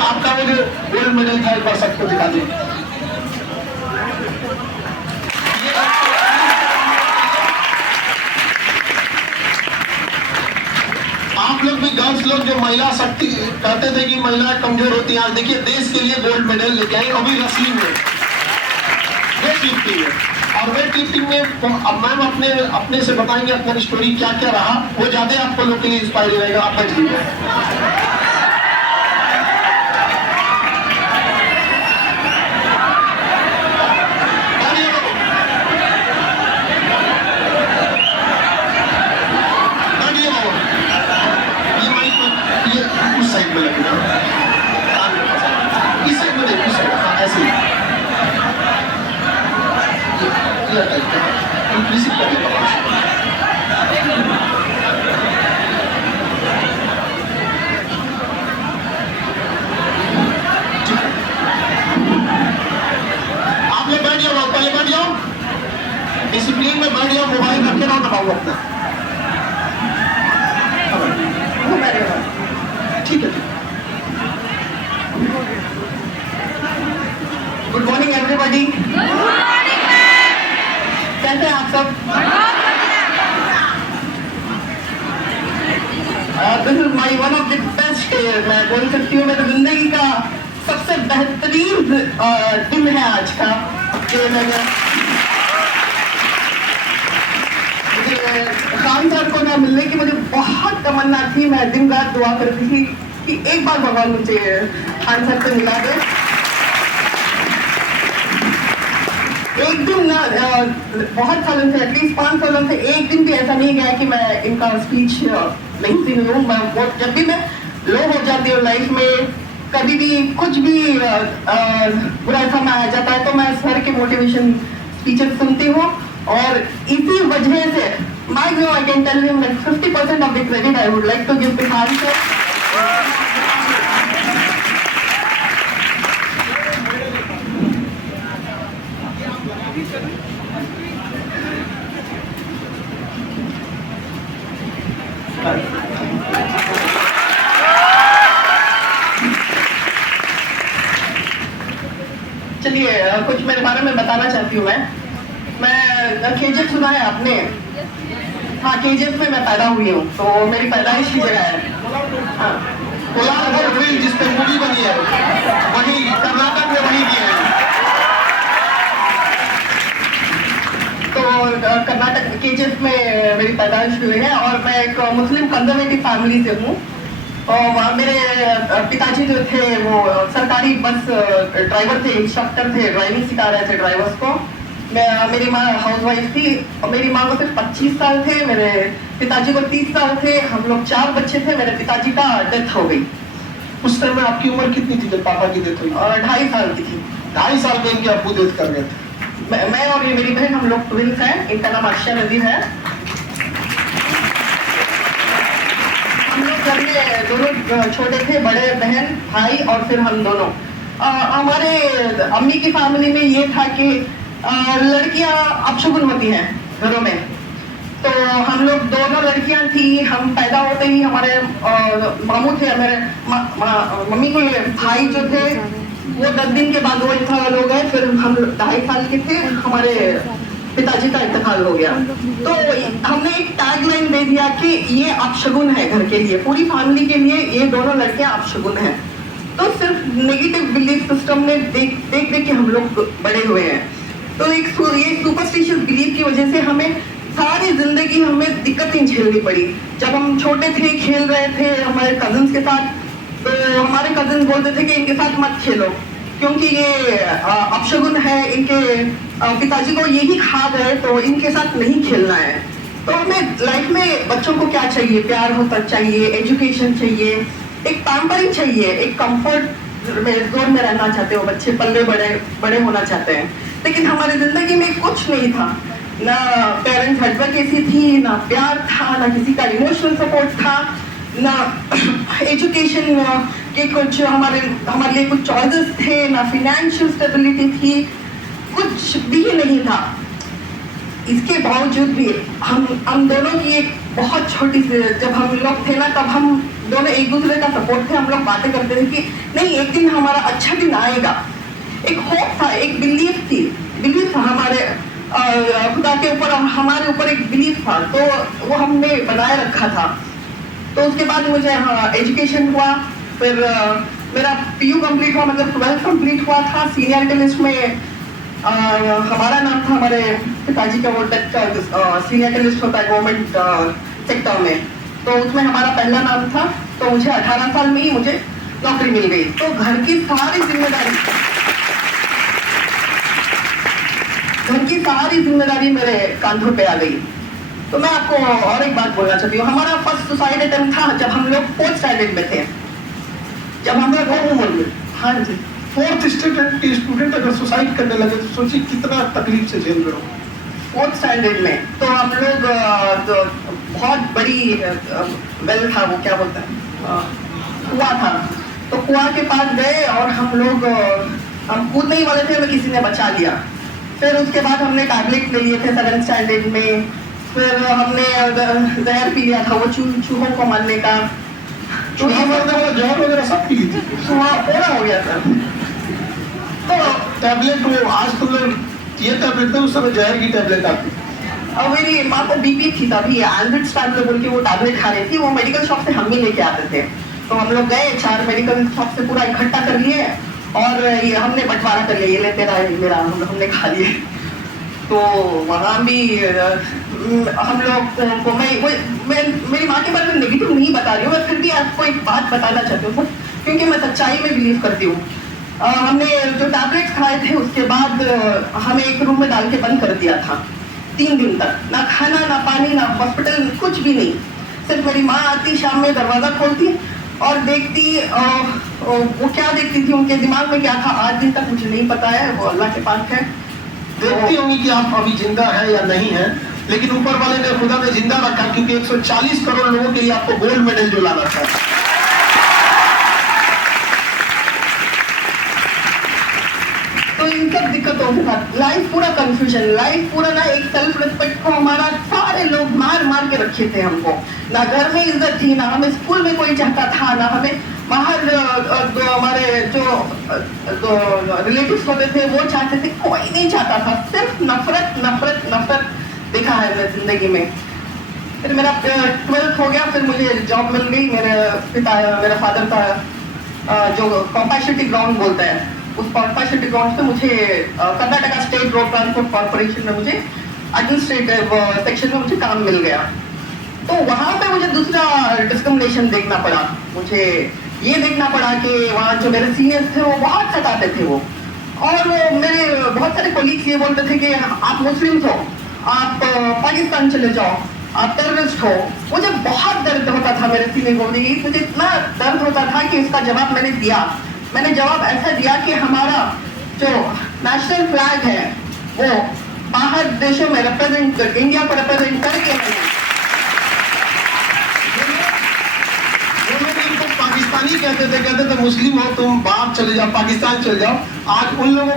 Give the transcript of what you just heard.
Ma'am आपका वो जो गोल्ड मेडल था एक बार सबको दिखा दें। आप लोग भी गर्ल्स लोग जो महिला शक्ति कहते थे कि महिला कमजोर होती है, आज देखिए देश के लिए गोल्ड मेडल लेके आई अभी रस्लिंग में, वेट लिफ्टिंग में। और वेट लिफ्टिंग में अब मैम अपने से बताएंगे अपना स्टोरी क्या क्या रहा, वो ज्यादा आपको लोग के लिए इंस्पायर रहेगा। आप बैठ लीजिए। उस साइड में लगेगा, इस साइड में देखो, इस साइड, हाँ ऐसे ही इंक्रीजिंग कर लेगा। आप लोग बैठ जाओ, पहले बैठ जाओ, डिसिप्लिन में बैठ जाओ, मोबाइल रखे रहो, दबाओ अपना। ठीक है, गुड मॉर्निंग एवरीबॉडी। कैसे हैं आप सब? This is my one of the best day. मैं बोल सकती हूँ मेरी जिंदगी का सबसे बेहतरीन दिन है आज का। खान सर को ना मिलने की मुझे बहुत तमन्ना थी। मैं दिन रात दुआ करती थी कि एक बार भगवान मुझे खान सर से मिला दे। एक दिन ना बहुत सालों से, एटलीस्ट 5 सालों से एक दिन भी ऐसा नहीं गया कि मैं इनका स्पीच नहीं सुनी हूँ। मैं जब भी मैं लो हो जाती हूँ लाइफ में, कभी भी कुछ भी बुरा समय आ जाता है तो मैं सर के मोटिवेशन स्पीचेस सुनती हूँ। और इसी वजह से maximum I can tell him like 50% of the credit I would like to give to Khan sir. चलिए कुछ मेरे बारे में बताना चाहती हूँ। मैं केजीएफ सुना है आपने? हाँ, केजीएफ में मैं पैदा हुई हूँ, तो मेरी पैदाइश की जगह है। हाँ, कोलार जिस पे मूवी बनी है वही कर्नाटक में वही की है। तो कर्नाटक केजीएफ में मेरी पैदाइश हुई है और मैं एक मुस्लिम कंजर्वेटिव फैमिली से हूँ। और मेरे पिताजी जो थे वो सरकारी बस ड्राइवर थे, इंस्ट्रक्टर थे, ड्राइविंग सिखा रहे थे ड्राइवर्स को। मेरी माँ हाउस वाइफ थी और मेरी माँ को सिर्फ 25 साल थे, मेरे पिताजी को 30 साल थे। हम लोग 4 बच्चे थे। मेरे पिताजी का डेथ हो गई। उस टाइम में आपकी उम्र कितनी थी जब पापा की डेथ हुई? 2.5 साल की थी। 2.5 साल में इनके अब्बू डेथ कर गए थे। मैं और ये मेरी बहन, हम लोग ट्विंस हैं। इनका नाम अर्शा नजीर है। हम लोग घर में दोनों छोटे थे, बड़े बहन भाई और फिर हम दोनों। हमारे अम्मी की फैमिली में ये था कि लड़कियां अपशगुन होती हैं घरों में। तो हम लोग दोनों लड़कियां थी। हम पैदा होते ही हमारे मामू थे, मेरे मम्मी के भाई जो थे वो 10 दिन के बाद वो इंतकाल हो गए। फिर हम 2.5 साल के थे, हमारे पिताजी का इंतकाल हो गया। तो हमने एक टैगलाइन दे दिया कि ये अपशगुन है घर के लिए, पूरी फैमिली के लिए ये दोनों लड़कियां अपशगुन हैं। तो सिर्फ नेगेटिव बिलीफ सिस्टम में देख देख के हम लोग बड़े हुए हैं। तो ये सुपरस्टिशियस बिलीफ की वजह से हमें सारी जिंदगी हमें दिक्कतें झेलनी पड़ी। जब हम छोटे थे, खेल रहे थे हमारे कजिन्स के साथ, तो हमारे कजिन बोलते थे कि इनके साथ मत खेलो क्योंकि ये अपशगुन है, इनके पिताजी को यही खा गए तो इनके साथ नहीं खेलना है। तो हमें लाइफ में बच्चों को क्या चाहिए? प्यार होता चाहिए, एजुकेशन चाहिए, एक पैम्परिंग चाहिए, एक कंफर्ट जोन में रहना चाहते हो बच्चे, पल्ले बड़े होना चाहते हैं। लेकिन हमारी जिंदगी में कुछ नहीं था, ना पेरेंट्स एडवोकेसी थी, ना प्यार था, ना किसी का इमोशनल सपोर्ट था, ना एजुकेशन के कुछ हमारे लिए कुछ चॉइसेस थे, ना फाइनेंशियल स्टेबिलिटी थी, कुछ भी नहीं था। इसके बावजूद भी हम दोनों की एक बहुत छोटी सी, जब हम लोग थे ना तब हम दोनों एक दूसरे का सपोर्ट सपोर्ट थे, हम लोग बातें करते थे कि नहीं एक दिन हमारा अच्छा दिन आएगा। एक होप था, एक बिलीफ था हमारे खुदा के ऊपर और हमारे ऊपर एक बिलीफ था, तो वो हमने बनाए रखा था। तो उसके बाद मुझे एजुकेशन हुआ, फिर मेरा PU कंप्लीट हुआ, मतलब 12th कंप्लीट हुआ था। सीनियरिटी लिस्ट में हमारा नाम था, हमारे पिताजी का वो सीनियरिटी लिस्ट होता है गवर्नमेंट सेक्टर में, तो उसमें हमारा पहला नाम था। तो मुझे 18 साल में ही मुझे नौकरी मिल गई। तो घर की सारी जिम्मेदारी मेरे कांधों पे आ गई। तो मैं आपको और एक बात बोलना चाहती हूँ, हमारा फर्स्ट सुसाइड अटेम्प्ट था जब हम लोग 4th स्टैंडर्ड में थे, जब हम लोग वो उम्र में। हाँ जी, 4th स्टैंडर्ड के स्टूडेंट अगर सुसाइड करने लगे तो सोचिए कितना तकलीफ से झेल रहे हो। 4th स्टैंडर्ड में तो हम लोग तो बहुत बड़ी वेल था, वो क्या बोलते हैं, कुआं था। तो कुआं के पास गए और हम लोग हम कूदने ही वाले थे, हमें किसी ने बचा लिया। फिर उसके बाद हमने टैबलेट ले लिए थे 7th स्टैंडर्ड में। फिर हमने जहर पी लिया था, वो चूहों को मारने का। चूहा मारने वाला जहर वगैरह सब पी ली थी, पूरा हो गया था। तो टैबलेट वो आज तुम लोग ये टैबलेट थे, उस समय जहर की टैबलेट आती। और मेरी माँ को BP थी तभी, एल्ब्रिट्स टैबलेट बोल के वो टैबलेट खा रही थी। वो मेडिकल शॉप से हम ही लेके आते थे। तो हम लोग गए 4 मेडिकल शॉप से पूरा इकट्ठा कर लिए और ये हमने बंटवारा कर लिया, ये ले तेरा है मेरा, हमने खा लिए। तो वहाँ भी हम लोग को मैं मेरी माँ के बारे में नेगेटिव नहीं बता रही हूँ, मैं फिर भी आपको एक बात बताना चाहती हूँ क्योंकि मैं सच्चाई में बिलीव करती हूँ। हमने जो टैबलेट्स खाए थे उसके बाद हमें एक रूम में डाल के बंद कर दिया था 3 दिन तक, ना खाना ना पानी ना हॉस्पिटल, कुछ भी नहीं। सिर्फ मेरी माँ आती शाम में, दरवाजा खोलती और देखती, वो क्या देखती थी, उनके दिमाग में क्या था आज दिन तक मुझे नहीं पता है, वो अल्लाह के पास है। देखती होंगी कि आप अभी जिंदा हैं या नहीं हैं, लेकिन ऊपर वाले ने खुदा ने जिंदा रखा क्योंकि 140 करोड़ लोगों के लिए आपको गोल्ड मेडल जो लाना था। तो इन सब दिक्कतों के साथ लाइफ पूरा कंफ्यूजन, लाइफ पूरा ना एक सेल्फ रिस्पेक्ट को हमारा सारे लोग मार मार के रखे थे हमको। ना घर में इज्जत थी, ना हमें स्कूल में कोई चाहता था, ना हमें बाहर हमारे जो रिलेटिव्स होते थे वो चाहते थे, कोई नहीं चाहता था। सिर्फ नफरत नफरत नफरत देखा है मैं जिंदगी में। फिर मेरा 12th हो गया, फिर मुझे जॉब मिल गई। मेरा फादर था जो कॉम्पैसिटी ग्राउंड बोलते हैं, उस कॉम्पैसिटी ग्राउंड से मुझे Karnataka state road transport corporation में मुझे एडमिनिस्ट्रेटिव सेक्शन में मुझे काम मिल गया। तो वहाँ पे मुझे दूसरा डिस्क्रिमिनेशन देखना पड़ा। मुझे ये देखना पड़ा कि वहाँ जो मेरे सीनियर्स थे वो बहुत सताते थे वो, और मेरे बहुत सारे कोलीग्स ये बोलते थे कि आप मुस्लिम हो, आप पाकिस्तान चले जाओ, आप टेररिस्ट हो। मुझे बहुत दर्द होता था मेरे सीने को, मुझे इतना दर्द होता था कि इसका जवाब मैंने दिया। मैंने जवाब ऐसा दिया कि हमारा जो नेशनल फ्लैग है वो बाहर देशों में रिप्रेजेंट, इंडिया को रिप्रेजेंट करके पाकिस्तानी कहते थे मुस्लिम हो तुम बाहर चले जाओ, पाकिस्तान चले जाओ। आज उन लोगों